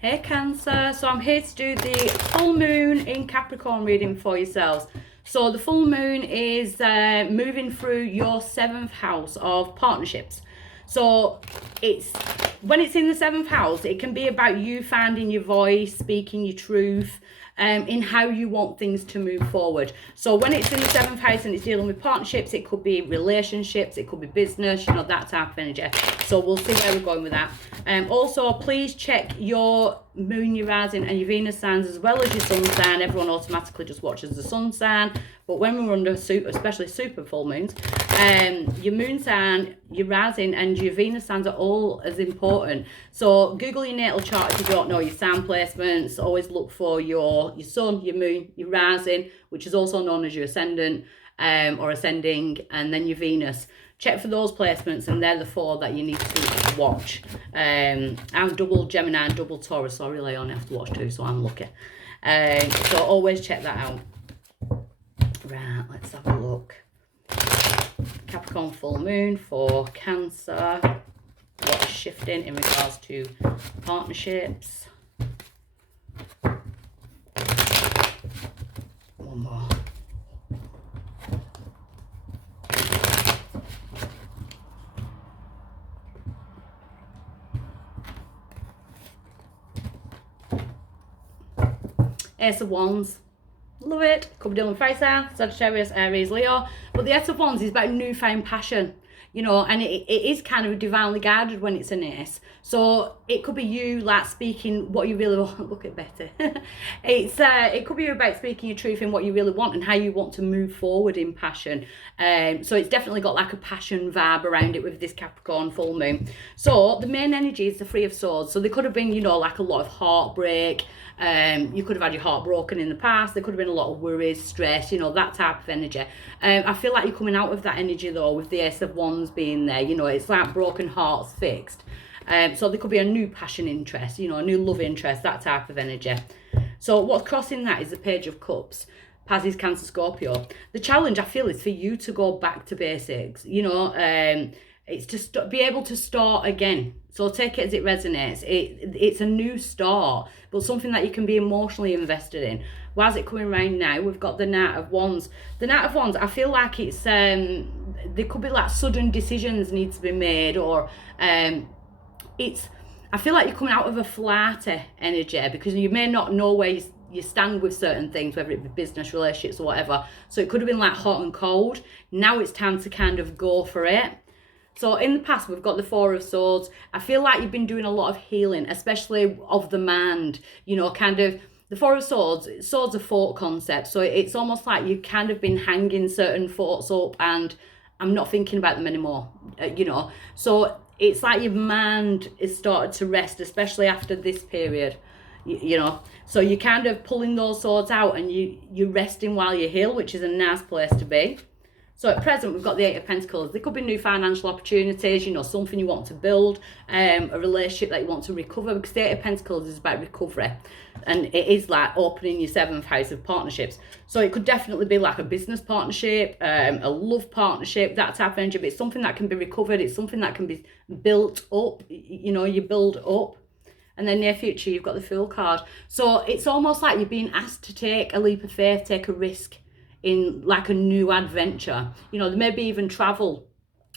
Hey Cancer, so I'm here to do the full moon in Capricorn reading for yourselves. So the full moon is moving through your 7th house of partnerships. So when it's in the 7th house, it can be about you finding your voice, speaking your truth, in how you want things to move forward. So when it's in the 7th house and it's dealing with partnerships, it could be relationships, it could be business, that type of energy. So we'll see where we're going with that. Also, please check your moon, your rising and your Venus signs as well as your sun sign. Everyone automatically just watches the sun sign, but when we're under especially super full moons, your moon sign, your rising and your Venus signs are all as important. So Google your natal chart if you don't know your sign placements. Always look for your sun, your moon, your rising, which is also known as your ascendant or ascending, and then your Venus. Check for those placements, and they're the 4 that you need to watch. I'm double Gemini and double Taurus, so I really only have to watch 2, so I'm lucky. So always check that out. Right, let's have a look. Capricorn full moon for Cancer. What's shifting in regards to partnerships? One more. Ace of Wands. Love it. Could be dealing with fire sign, Sagittarius, Aries, Leo. But the Ace of Wands is about newfound passion, and it is kind of divinely guided when it's an ace. So it could be you like speaking what you really want. Look at Betty. It could be about speaking your truth in what you really want and how you want to move forward in passion. So it's definitely got like a passion vibe around it with this Capricorn full moon. So the main energy is the Three of Swords. So there could have been, like a lot of heartbreak. You could have had your heart broken in the past. There could have been a lot of worries, stress, that type of energy. I feel like you're coming out of that energy though with the Ace of Wands being there. It's like broken hearts fixed. So there could be a new passion interest, a new love interest, that type of energy. So what's crossing that is the Page of Cups. Pisces, Cancer, Scorpio. The challenge I feel is for you to go back to basics. It's to be able to start again. So take it as it resonates. It's a new start, but something that you can be emotionally invested in. Why is it coming around now? We've got the Knight of Wands. The Knight of Wands, I feel like it's there could be like sudden decisions need to be made, or I feel like you're coming out of a flirty energy because you may not know where you stand with certain things, whether it be business, relationships or whatever. So it could have been like hot and cold. Now it's time to kind of go for it. So in the past, we've got the Four of Swords. I feel like you've been doing a lot of healing, especially of the mind, kind of. The Four of Swords, swords are thought concepts. So it's almost like you've kind of been hanging certain thoughts up and I'm not thinking about them anymore, So it's like your mind is started to rest, especially after this period, So you're kind of pulling those swords out and you're resting while you heal, which is a nice place to be. So at present, we've got the Eight of Pentacles. There could be new financial opportunities, something you want to build, a relationship that you want to recover, because the Eight of Pentacles is about recovery. And it is like opening your 7th house of partnerships. So it could definitely be like a business partnership, a love partnership, that type of energy. But it's something that can be recovered. It's something that can be built up, you build up. And then near future, you've got the Fool card. So it's almost like you're being asked to take a leap of faith, take a risk in like a new adventure. There may be even travel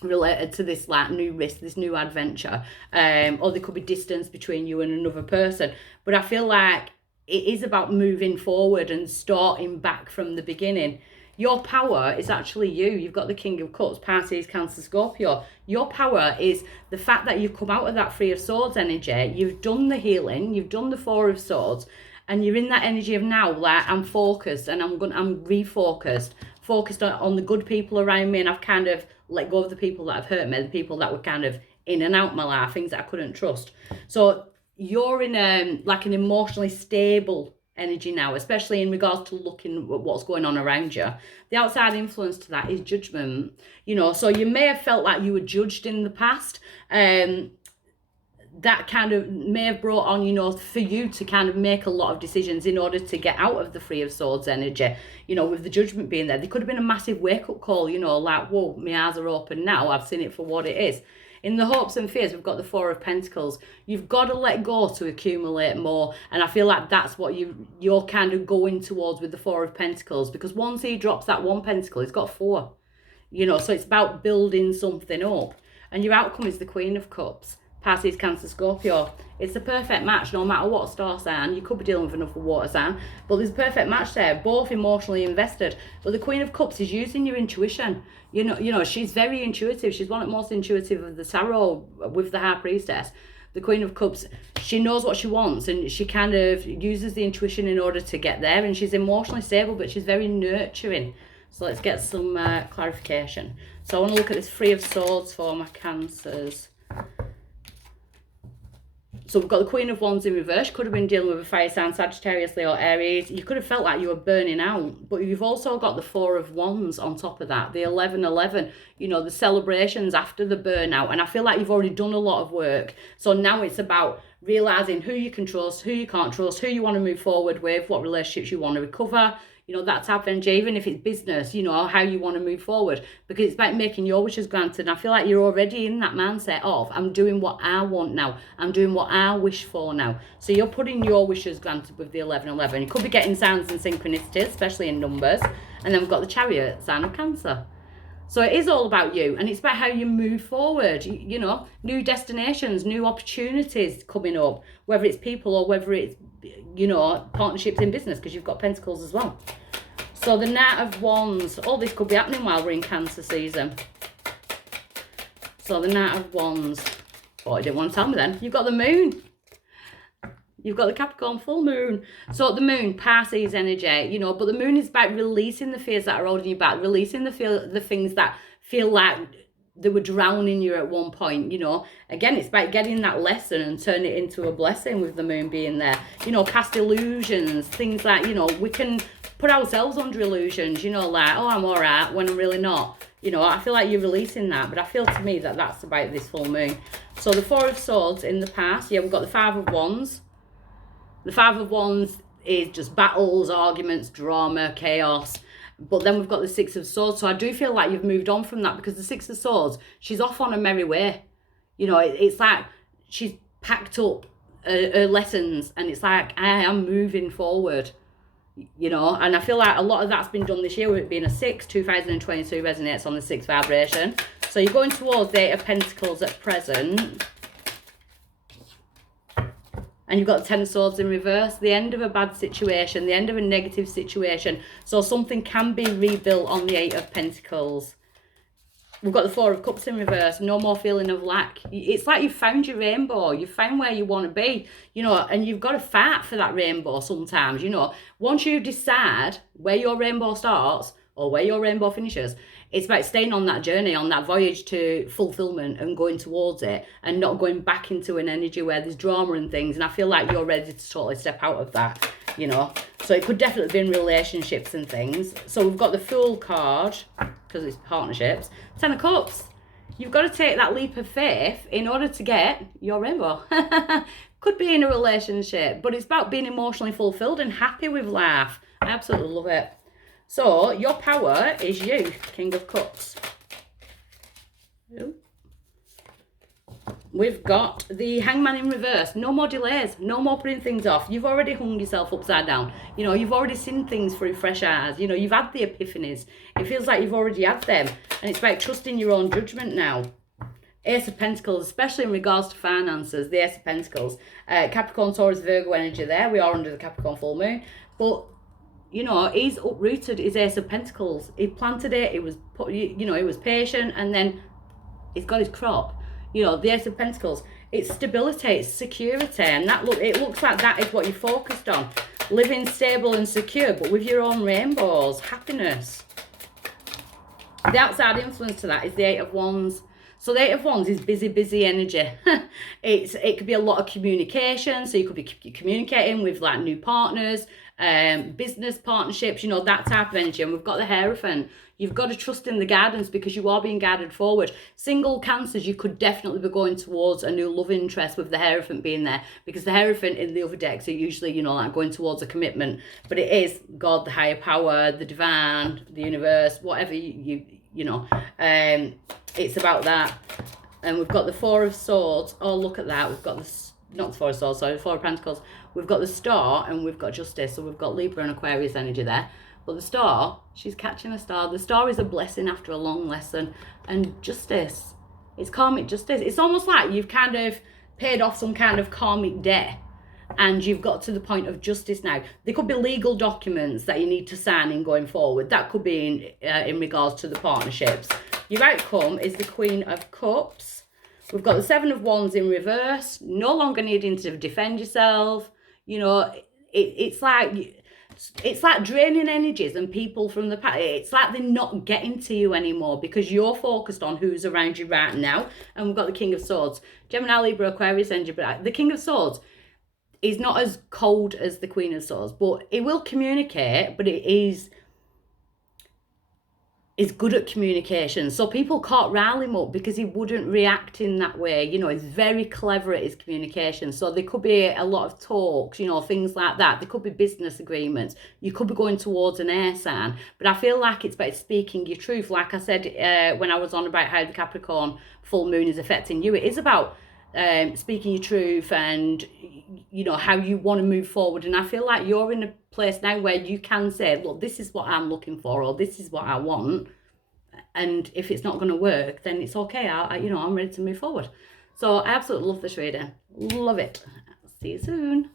related to this like new risk, this new adventure, or there could be distance between you and another person. But I feel like it is about moving forward and starting back from the beginning. Your power is actually you. You've got the King of Cups, Pisces, Cancer, Scorpio. Your power is the fact that you've come out of that Three of Swords energy. You've done the healing. You've done the Four of Swords. And you're in that energy of now, like I'm focused and I'm refocused, focused on the good people around me, and I've kind of let go of the people that have hurt me, the people that were kind of in and out my life, things that I couldn't trust. So you're in like an emotionally stable energy now, especially in regards to looking at what's going on around you. The outside influence to that is judgment, so you may have felt like you were judged in the past. that kind of may have brought on, you know, for you to kind of make a lot of decisions in order to get out of the Three of Swords energy. You know, with the Judgment being there, there could have been a massive wake-up call, you know, like, whoa, my eyes are open now, I've seen it for what it is. In the hopes and fears, we've got the Four of Pentacles. You've got to let go to accumulate more. And I feel like that's what you're kind of going towards with the Four of Pentacles. Because once he drops that one pentacle, he's got four. You know, so it's about building something up. And your outcome is the Queen of Cups. Pisces, Cancer, Scorpio. It's a perfect match no matter what star sign. You could be dealing with another water sign, but there's a perfect match there, both emotionally invested. But the Queen of Cups is using your intuition. You know, she's very intuitive. She's one of the most intuitive of the tarot with the High Priestess. The Queen of Cups, she knows what she wants, and she kind of uses the intuition in order to get there, and she's emotionally stable, but she's very nurturing. So let's get some clarification. So I want to look at this Three of Swords for my Cancers. So we've got the Queen of Wands in reverse. Could have been dealing with a fire sign, Sagittarius, Leo, Aries. You could have felt like you were burning out. But you've also got the Four of Wands on top of that. The 11-11, you know, the celebrations after the burnout. And I feel like you've already done a lot of work. So now it's about realising who you can trust, who you can't trust, who you want to move forward with, what relationships you want to recover. You know, that type of energy, even if it's business, you know, how you want to move forward. Because it's about making your wishes granted. And I feel like you're already in that mindset of, I'm doing what I want now. I'm doing what I wish for now. So you're putting your wishes granted with the 11-11. You could be getting signs and synchronicities, especially in numbers. And then we've got the Chariot, sign of Cancer. So it is all about you. And it's about how you move forward. You know, new destinations, new opportunities coming up. Whether it's people or whether it's, you know, partnerships in business, because you've got Pentacles as well. So the Knight of Wands, all this could be happening while we're in Cancer season. So the Knight of Wands, oh, you didn't want to tell me then. You've got the Moon. You've got the Capricorn full moon. So the Moon, Pisces energy, you know, but the Moon is about releasing the fears that are holding you back, releasing the things that feel like they were drowning you at one point, you know. Again, it's about getting that lesson and turn it into a blessing with the Moon being there. You know, past illusions, things like, you know, we can put ourselves under illusions, you know, like, oh, I'm all right, when I'm really not. You know, I feel like you're releasing that, but I feel to me that that's about this full moon. So the Four of Swords in the past, yeah, we've got the Five of Wands. The Five of Wands is just battles, arguments, drama, chaos. But then we've got the Six of Swords. So I do feel like you've moved on from that, because the Six of Swords, she's off on a merry way. You know, it's like she's packed up her lessons, and it's like, I am moving forward. You know, and I feel like a lot of that's been done this year with it being a 6. 2022 resonates on the 6 vibration. So you're going towards the Eight of Pentacles at present. And you've got the Ten of Swords in reverse. The end of a bad situation. The end of a negative situation. So something can be rebuilt on the Eight of Pentacles. We've got the Four of Cups in reverse. No more feeling of lack. It's like you've found your rainbow. You've found where you want to be. You know, and you've got to fight for that rainbow sometimes. You know, once you decide where your rainbow starts or where your rainbow finishes, it's about staying on that journey, on that voyage to fulfillment and going towards it, and not going back into an energy where there's drama and things. And I feel like you're ready to totally step out of that, you know. So it could definitely be in relationships and things. So we've got the Fool card, because it's partnerships. Ten of Cups. You've got to take that leap of faith in order to get your rainbow. Could be in a relationship, but it's about being emotionally fulfilled and happy with life. I absolutely love it. So your power is you, King of Cups. Ooh. We've got the Hangman in reverse. No more delays. No more putting things off. You've already hung yourself upside down. You know, you've already seen things through fresh eyes. You know, you've had the epiphanies. It feels like you've already had them. And it's about trusting your own judgment now. Ace of Pentacles, especially in regards to finances. The Ace of Pentacles. Capricorn, Taurus, Virgo energy there. We are under the Capricorn full moon. But, you know, he's uprooted his Ace of Pentacles. He planted it. It was, you know, he was patient. And then he's got his crop. You know, the Ace of Pentacles, it's stability, it's security, and it looks like that is what you're focused on. Living stable and secure, but with your own rainbows, happiness. The outside influence to that is the Eight of Wands. So the Eight of Wands is busy energy. It could be a lot of communication, so you could be communicating with like new partners, business partnerships, you know, that type of energy. And we've got the Hierophant. You've got to trust in the guidance because you are being guided forward. Single Cancers, you could definitely be going towards a new love interest with the Hierophant being there, because the Hierophant in the other decks are usually, you know, like going towards a commitment, but it is God, the higher power, the divine, the universe, whatever you know, it's about that. And we've got the Four of Swords. Oh, look at that. We've got not the Four of Swords, sorry, the Four of Pentacles. We've got the Star and we've got Justice. So we've got Libra and Aquarius energy there. But the Star, she's catching a star. The Star is a blessing after a long lesson. And Justice, it's karmic justice. It's almost like you've kind of paid off some kind of karmic debt and you've got to the point of justice now. There could be legal documents that you need to sign in going forward. That could be in regards to the partnerships. Your outcome is the Queen of Cups. We've got the Seven of Wands in reverse. No longer needing to defend yourself. You know, it's like draining energies and people from the past. It's like they're not getting to you anymore because you're focused on who's around you right now. And we've got the King of Swords. Gemini, Libra, Aquarius energy. But the King of Swords is not as cold as the Queen of Swords, but it will communicate, but it is good at communication. So people can't rile him up because he wouldn't react in that way. You know, he's very clever at his communication. So there could be a lot of talks, you know, things like that. There could be business agreements. You could be going towards an air sign. But I feel like it's about speaking your truth. Like I said when I was on about how the Capricorn full moon is affecting you, it is about speaking your truth and, you know, how you want to move forward. And I feel like you're in a place now where you can say, look, this is what I'm looking for, or this is what I want. And if it's not going to work, then it's okay. I'm ready to move forward. So I absolutely love this reading. Love it. See you soon.